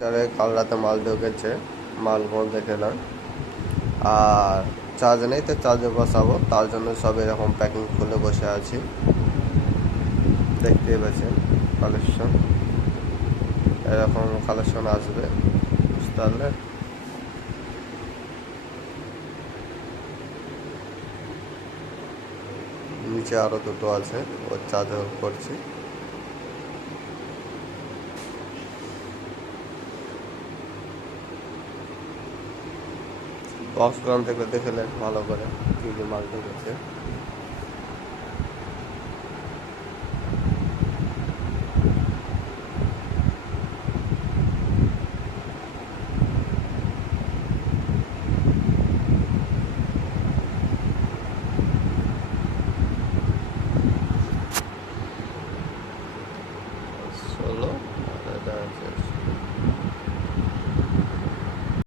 কাল রাতে মাল ঢুকেছে, মালগুলো দেখে না। আর চার্জ নেই, তো চার্জে বসাবো, তার জন্য সব এরকম প্যাকিং খুলে বসে আছি। দেখতেই পাচ্ছেন কালেকশন, এরকম কালেকশন আসবে, বুঝতে পারলে। নিচে আরো দুটো আছে, ওর চার্জ করছি। বক্সগুলো থেকে দেখে নেন ভালো করে কি কি মাল ঢুকেছে।